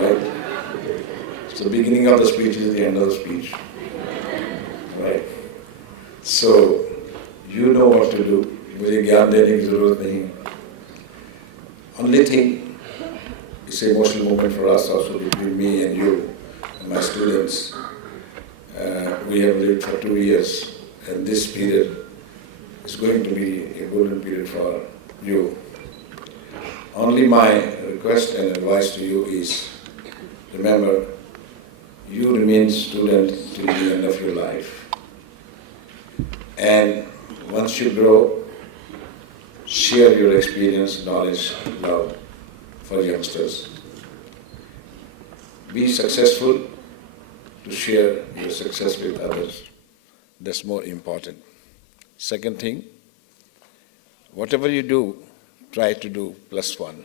right? So the beginning of the speech is the end of the speech, right? So you know what to do. मुझे ज्ञान देने की ज़रूरत नहीं है. Only thing, it's an emotional moment for us also between me and you and my students. We have lived for 2 years, and this period is going to be a golden period for you. Only my request and advice to you is, remember, you remain student till the end of your life. And once you grow, share your experience, knowledge, love for youngsters. Be successful to share your success with others. That's more important. Second thing, whatever you do, try to do +1.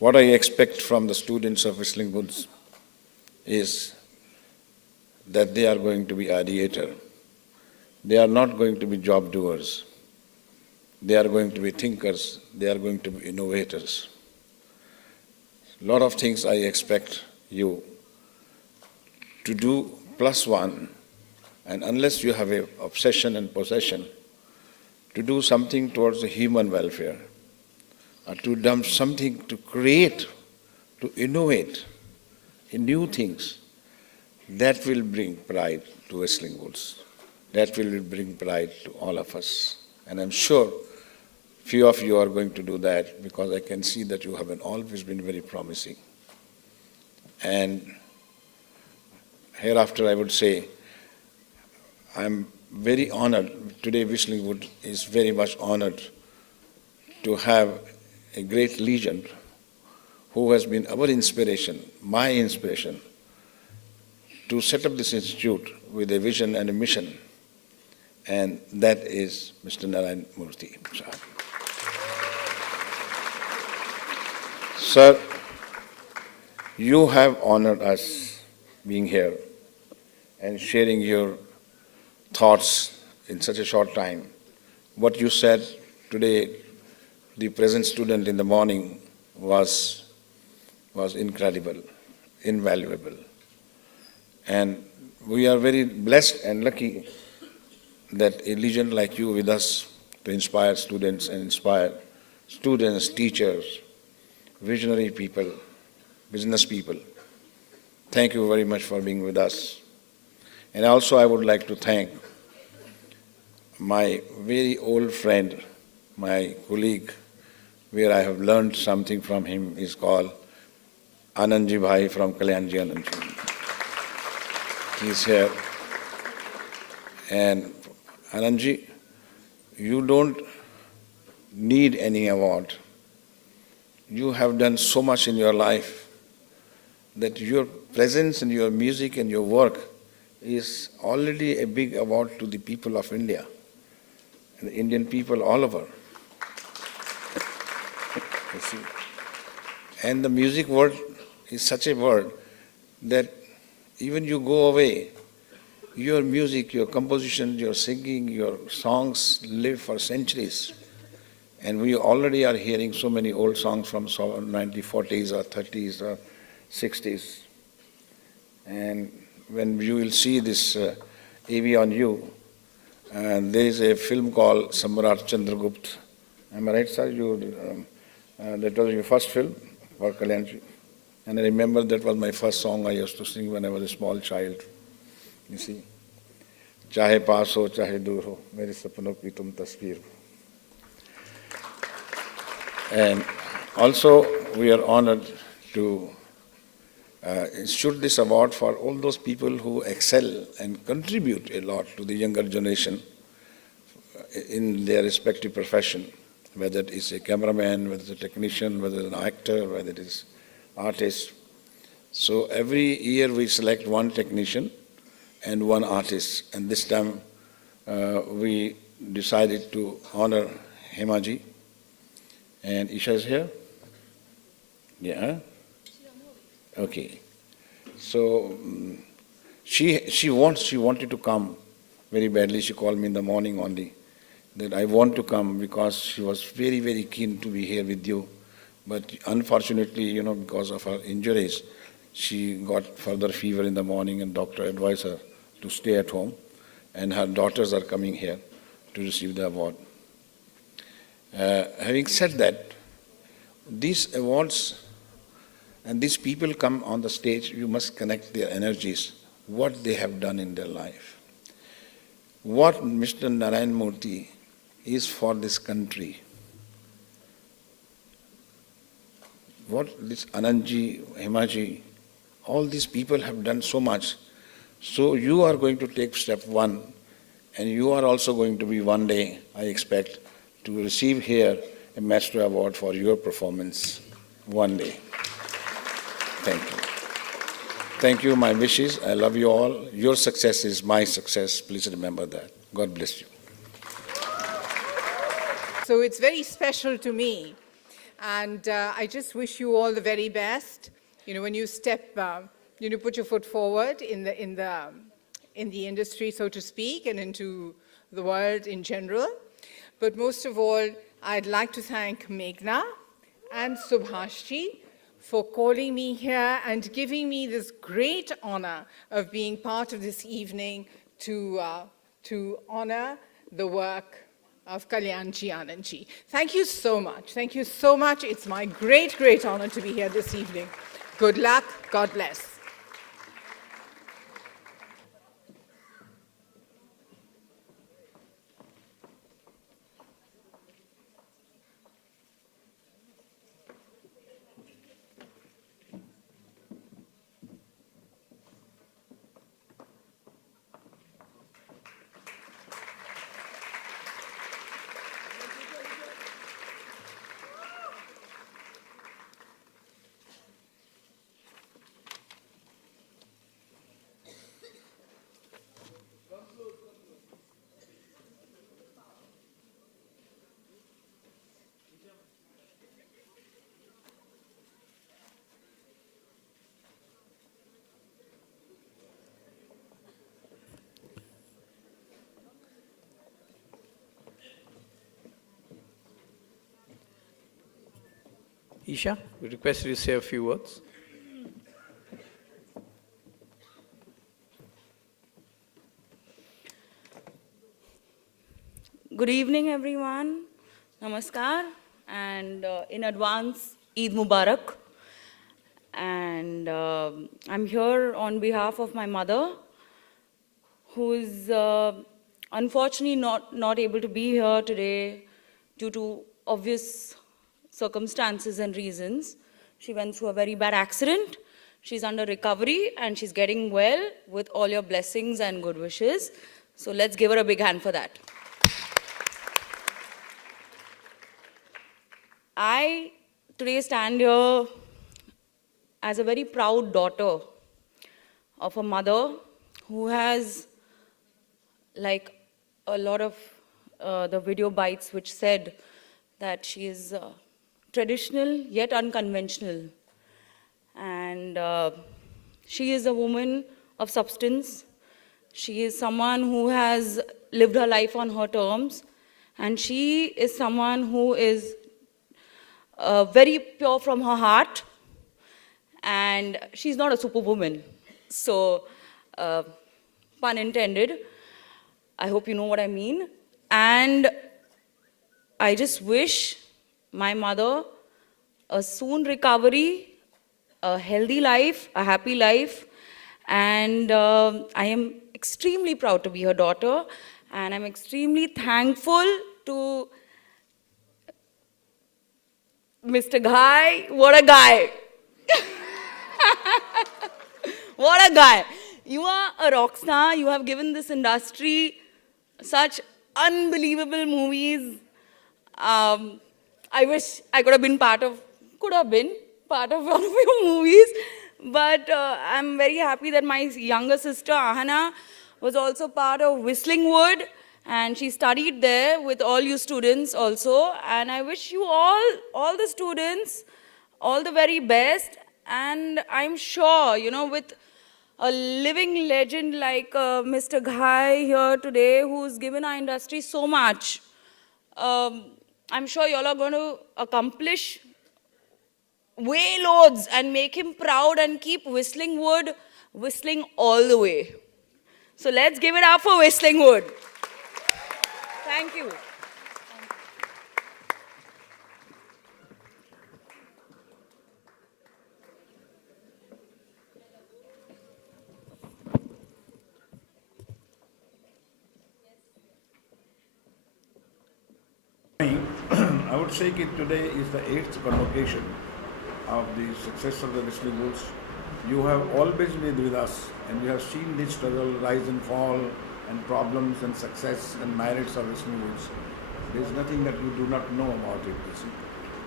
What I expect from the students of Whistling Woods is that they are going to be ideator. They are not going to be job doers. They are going to be thinkers. They are going to be innovators. A lot of things I expect you to do +1, and unless you have an obsession and possession, to do something towards the human welfare, or to do something to create, to innovate in new things, that will bring pride to Whistling Woods. That will bring pride to all of us. And I'm sure few of you are going to do that, because I can see that you have always been very promising. And hereafter I would say, I'm very honored. Today Whistling Woods is very much honored to have a great legend who has been our inspiration, my inspiration, to set up this institute with a vision and a mission. And that is Mr. Narayan Murthy. Sir, you have honored us being here and sharing your thoughts in such a short time. What you said today, the present student in the morning, was incredible, invaluable. And we are very blessed and lucky that a legend like you with us to inspire students and inspire students, teachers, visionary people, business people. Thank you very much for being with us. And also I would like to thank my very old friend, my colleague, where I have learned something from him, is called Anandji Bhai from Kalyanji Anandji. He's here. And Anandji, you don't need any award. You have done so much in your life that your presence and your music and your work is already a big award to the people of India and the Indian people all over. You see. And the music world is such a world that even you go away, your music, your composition, your singing, your songs live for centuries. And we already are hearing so many old songs from 1940s or 30s or 60s. And when you will see this AV on you, there is a film called Samrat Chandragupta. Am I right, sir? That was your first film for Kalyanji. And I remember that was my first song I used to sing when I was a small child. You see, चाहे पास हो चाहे दूर हो मेरे सपनों की तुम तस्वीर हो. And also we are honored to institute this award for all those people who excel and contribute a lot to the younger generation in their respective profession, whether it is a cameraman, whether it's a technician, whether it's an actor, whether it is artist. So every year we select one technician and one artist, and this time we decided to honor Hemaji. And Isha is here? Yeah? Okay. So she wanted to come very badly. She called me in the morning only that I want to come, because she was very, very keen to be here with you But unfortunately, because of her injuries, she got further fever in the morning and doctor advised her to stay at home. And her daughters are coming here to receive the award. Having said that, these awards and these people come on the stage, you must connect their energies, what they have done in their life. What Mr. Narayan Murthy is for this country. What this Anandji, Himaji, all these people have done so much. So you are going to take step one, and you are also going to be one day, I expect, to receive here a Master Award for your performance one day. Thank you. Thank you, my wishes. I love you all. Your success is my success. Please remember that. God bless you. So it's very special to me. And I just wish you all the very best. When you step, put your foot forward in the industry, so to speak, and into the world in general. But most of all, I'd like to thank Meghna and Subhashji for calling me here and giving me this great honor of being part of this evening to honor the work of Kalyanji Anandji. Thank you so much. Thank you so much. It's my great, great honor to be here this evening. Good luck. God bless. Isha, we request you to say a few words. Good evening, everyone. Namaskar. And in advance, Eid Mubarak. And I'm here on behalf of my mother, who is unfortunately not able to be here today due to obvious circumstances and reasons. She went through a very bad accident. She's under recovery and she's getting well with all your blessings and good wishes. So let's give her a big hand for that. I today stand here as a very proud daughter of a mother who has, like a lot of the video bites which said that she is traditional yet unconventional. And she is a woman of substance. She is someone who has lived her life on her terms. And she is someone who is very pure from her heart. And she's not a superwoman. So, pun intended. I hope you know what I mean. And I just wish my mother a soon recovery, a healthy life, a happy life. And I am extremely proud to be her daughter. And I'm extremely thankful to Mr. Ghai. What a guy. What a guy. You are a rock star. You have given this industry such unbelievable movies. I wish I could have been part of one of your movies. But I'm very happy that my younger sister, Ahana, was also part of Whistling Wood. And she studied there with all you students also. And I wish you all the students, all the very best. And I'm sure, with a living legend like Mr. Ghai here today, who's given our industry so much, I'm sure y'all are going to accomplish weigh loads and make him proud and keep Whistling Wood whistling all the way. So let's give it up for Whistling Wood. Thank you. I would say that today is the 8th convocation of the success of the Whistling Woods. You have always been with us and you have seen this struggle, rise and fall and problems and success and merits of Whistling Woods. There is nothing that you do not know about it. You see.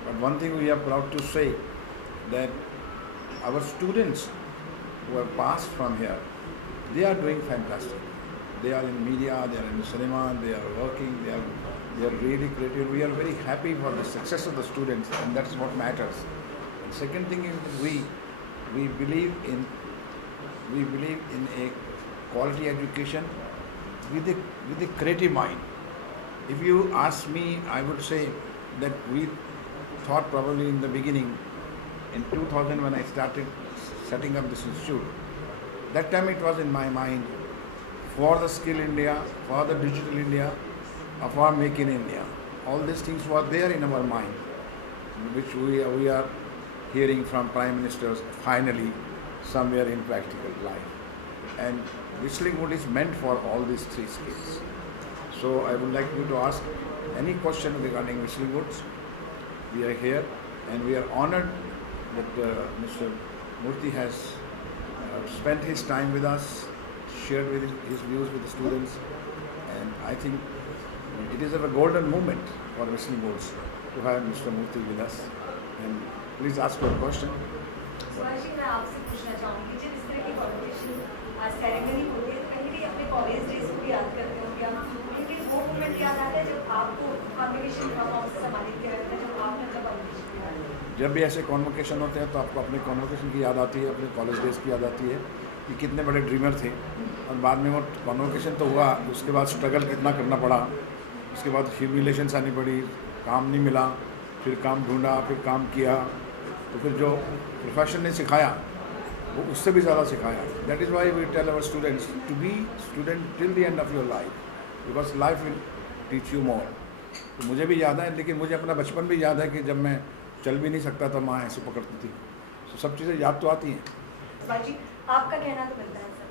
But one thing we are proud to say that our students who have passed from here, they are doing fantastic. They are in media, they are in cinema, they are working, they are really creative. We are very happy for the success of the students and that's what matters. And second thing is that we believe in a quality education with a creative mind. If you ask me, I would say that we thought probably in the beginning, in 2000 when I started setting up this institute, that time it was in my mind for the Skill India, for the Digital India, or for Make in India. All these things were there in our mind, which we are hearing from Prime Ministers finally somewhere in practical life. And Whistling Wood is meant for all these three skills. So I would like you to ask any question regarding Whistling Woods. We are here and we are honored that Mr. Murthy has spent his time with us, shared with his views with the students, and I think it is a golden moment for Whistling Woods to have Mr. Murthy with us. And please ask your question. Subhash ji, मैं आपसे पूछना चाहूँगी जब इस तरह की convocation ceremony होती है तो कहीं भी अपने कॉलेज डेज को भी याद करते होंगे आप, लेकिन वो मोमेंट याद आता है जब आपको कॉन्वोकेशन से सम्मानित किया जाता है, जब आपने अपना कॉन्वोकेशन किया। जब भी ऐसे कॉन्वोकेशन होते हैं तो आपको अपने कॉन्वोकेशन की याद आती है, अपने कॉलेज डेज की याद आती है कि कितने बड़े ड्रीमर थे और बाद में वो कॉन्वोकेशन तो हुआ, उसके बाद स्ट्रगल कितना करना पड़ा, उसके बाद ह्यूमिलेशंस आनी पड़ी, काम नहीं मिला, फिर काम ढूंढा, फिर काम किया, तो फिर जो प्रोफेशन ने सिखाया वो उससे भी ज़्यादा सिखाया. That is why we tell our students to be student till the end of your life, because life will teach you more. तो मुझे भी याद है, लेकिन मुझे अपना बचपन भी याद है कि जब मैं चल भी नहीं सकता था, माँ ऐसे पकड़ती थी. तो सब चीज़ें याद तो आती हैं. जी, आपका कहना तो बनता है sir.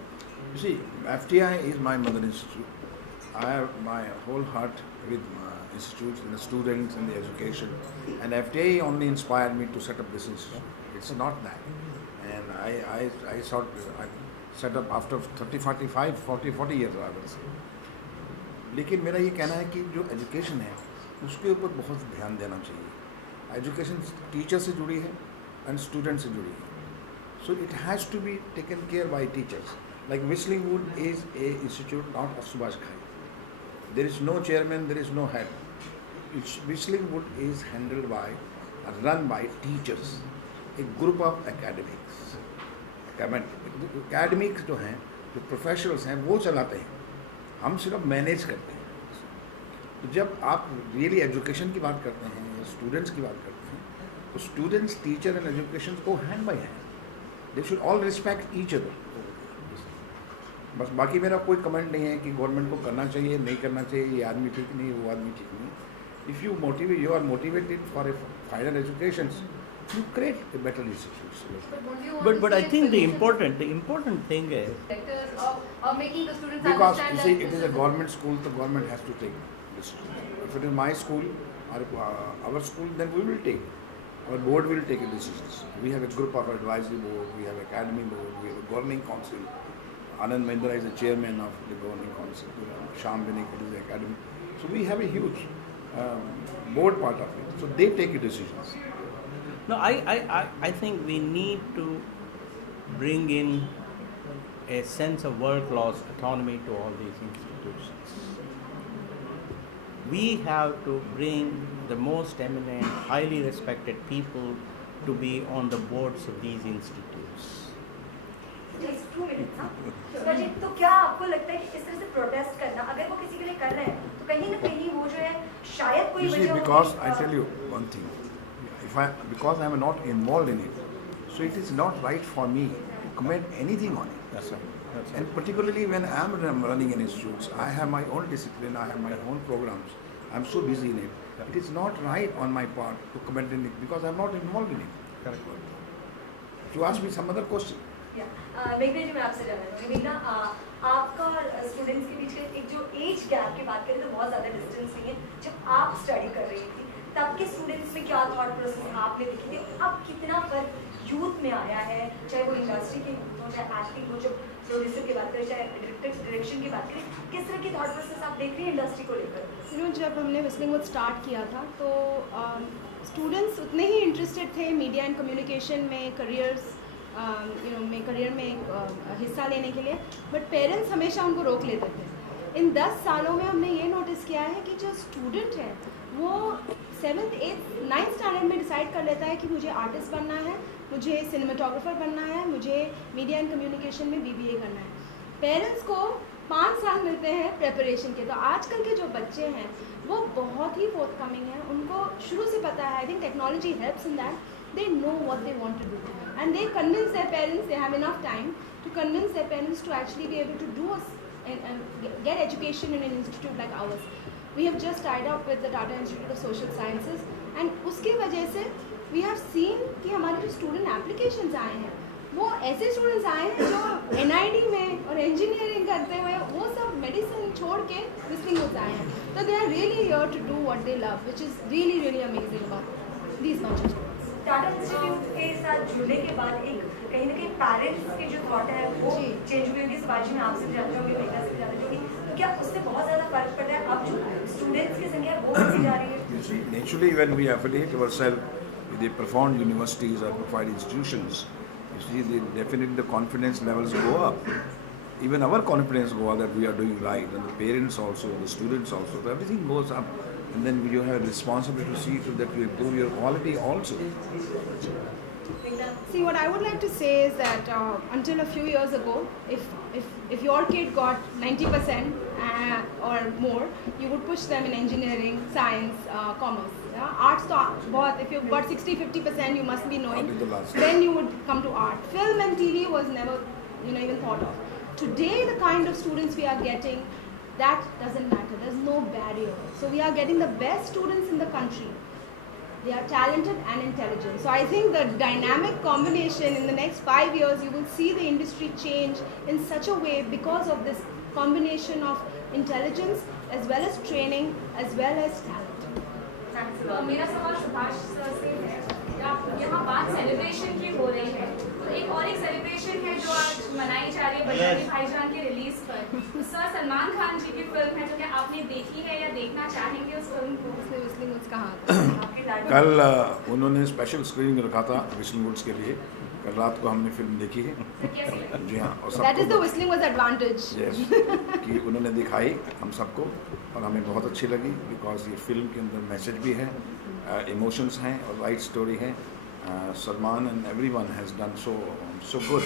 You see, FTI is my mother institute. I have my whole heart with my institutes and the students and the education. And FTI only inspired me to set up this institute. It's not that. And I set up after 40 years, I will say. लेकिन मेरा ये कहना है कि जो education है उसके ऊपर बहुत ध्यान देना चाहिए. एजुकेशन टीचर से जुड़ी है एंड स्टूडेंट से जुड़ी है. So it has to be taken care by teachers. Like Whistling Wood is a institute not of Subhash Ghai. There is no chairman, there is no head. Whistling Wood is handled by, run by teachers, a group of academics. Academics जो हैं, जो professionals हैं, वो चलाते हैं. हम सिर्फ manage करते हैं. तो जब आप रियली एजुकेशन की बात करते हैं या स्टूडेंट्स की बात करते हैं, तो स्टूडेंट्स, टीचर एंड एजुकेशन को hand by hand. They should all respect each other. बस बाकी मेरा कोई कमेंट नहीं है कि गवर्नमेंट को करना चाहिए, नहीं करना चाहिए, ये आदमी ठीक नहीं, वो आदमी ठीक नहीं. If you are motivated for a final education, you create a better institution. But I think the important thing is of making the students Because you understand see, that it is a government school, the government has to take decisions. If it is my school or our school, then we will take. Our board will take a decision. We have a group of advisory board, we have academy board, we have a governing council. Anand Mahindra is the chairman of the governing council. Shyam Benek is the academy. So we have a huge board part of it. So they take decisions. no. I think we need to bring in a sense of world-class autonomy to all these institutions. We have to bring the most eminent, highly respected people to be on the boards of these institutes. Just 2 minutes, हाँ? सुधा जी, तो क्या आपको लगता है कि इस तरह से प्रोटेस्ट करना, अगर वो किसी के लिए कर रहे हैं, तो कहीं ना कहीं वो जो है शायद कोई You see, वजह because होगी, I tell you one thing, if because I am not involved in it, so it is not right for me to comment anything on it. That's right. That's right. And particularly when I am running an institute, I have my own discipline, I have my own programs. I'm so busy in it. It is not right on my part to comment in it because I'm not involved in it. Correct. You ask me some other question. मेघना जी मैं आपसे जानना चाहूँगी मेघना आपका और students के बीच का एक जो एज गैप की बात करें तो बहुत ज़्यादा डिस्टेंस नहीं है जब आप स्टडी कर रही थी तब के स्टूडेंट्स में क्या थॉट प्रोसेस आपने देखी थी अब कितना फर्क यूथ में आया है चाहे वो इंडस्ट्री की हो चाहे एक्टिंग हो जब प्रोड्यूसर की बात करें चाहे डायरेक्शन की बात करें किस तरह की थॉट प्रोसेस आप देख रही हैं इंडस्ट्री को लेकर जब हमने Whistling Woods स्टार्ट किया था तो स्टूडेंट्स उतने ही इंटरेस्टेड थे मीडिया एंड कम्युनिकेशन में करियर में हिस्सा लेने के लिए बट पेरेंट्स हमेशा उनको रोक लेते थे। इन 10 सालों में हमने ये नोटिस किया है कि जो स्टूडेंट है वो 7th 8th 9th स्टैंडर्ड में डिसाइड कर लेता है कि मुझे आर्टिस्ट बनना है, मुझे सिनेमाटोग्राफर बनना है, मुझे मीडिया एंड कम्युनिकेशन में BBA करना है। पेरेंट्स को 5 साल मिलते हैं प्रेपरेशन के, तो आजकल के जो बच्चे हैं वो बहुत ही फोर्थकमिंग हैं, उनको शुरू से पता है। I think technology helps in that they know what they want to do and they convince their parents, they have enough time to convince their parents to actually be able to do and get education in an institute like ours. We have just tied up with the Tata Institute of Social Sciences and उसकी वजह से we have seen कि हमारे जो student applications आए हैं वो ऐसे स्टूडेंट्स आए हैं जो NID में और इंजीनियरिंग करते हुए वो सब मेडिसिन छोड़ के Whistling Woods आए हैं, तो they are really here to do what they love, which is really really amazing about these bunch of students. Tata institute के साथ जुड़ने के बाद एक कहीं ना कहीं पेरेंट्स के जो थॉट है वो जी। चेंज हुई होगी। शिवाजी में आपसे जानना चाहूँगी मेघना से जानना चाहूँगी तो क्या उससे बहुत ज़्यादा फर्क पड़ रहा है अब जो स्टूडेंट्स की संख्या है वो बढ़ती जा रही है? You see, naturally when we affiliate ourselves with the profound universities or profound institutions, you see definitely the confidence levels go up. Even our confidence go up that we are doing right, and the parents also, the students also, so everything goes up. And then you have a responsibility to see to that you improve your quality also. See, what I would like to say is that until a few years ago, if your kid got 90% or more, you would push them in engineering, science, commerce. Yeah? Arts, तो बहुत, if you've got 60-50%, you must be knowing. Art is the last. Then you would come to art. Film and TV was never, even thought of. Today, the kind of students we are getting, that doesn't matter. There's no barrier. So we are getting the best students in the country. They are talented and intelligent. So I think the dynamic combination in the next 5 years, you will see the industry change in such a way because of this combination of intelligence as well as training as well as talent. मेरा सवाल Subhash sir से है। यहाँ बात celebration की हो रही है तो एक और एक सेलिब्रेशन है जो आज मनाई जा रही है बजरंगी भाईजान के रिलीज पर। तो सर सलमान खान जी की फिल्म है जो क्या आपने देखी है या देखना चाहेंगे उस फिल्म को? इसलिए Whistling Woods कहाँ कल उन्होंने स्पेशल स्क्रीनिंग रखा था Whistling Woods के लिए। कल रात को हमने फिल्म देखी है। जी हाँ, और That is the सबको Whistling Woods advantage. yes, कि उन्होंने दिखाई हम सबको और हमें बहुत अच्छी लगी बिकॉज ये फिल्म के अंदर मैसेज भी है, इमोशंस हैं और राइट स्टोरी है। Salman and everyone has done so good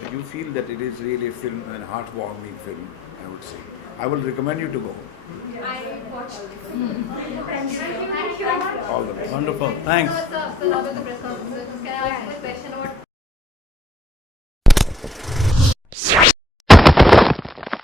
that you feel that it is really a film, a heartwarming film, I would say. I will recommend you to go. I watched Thank you. All the best. Wonderful. Thanks. Sir, love the press conference. Can I ask a question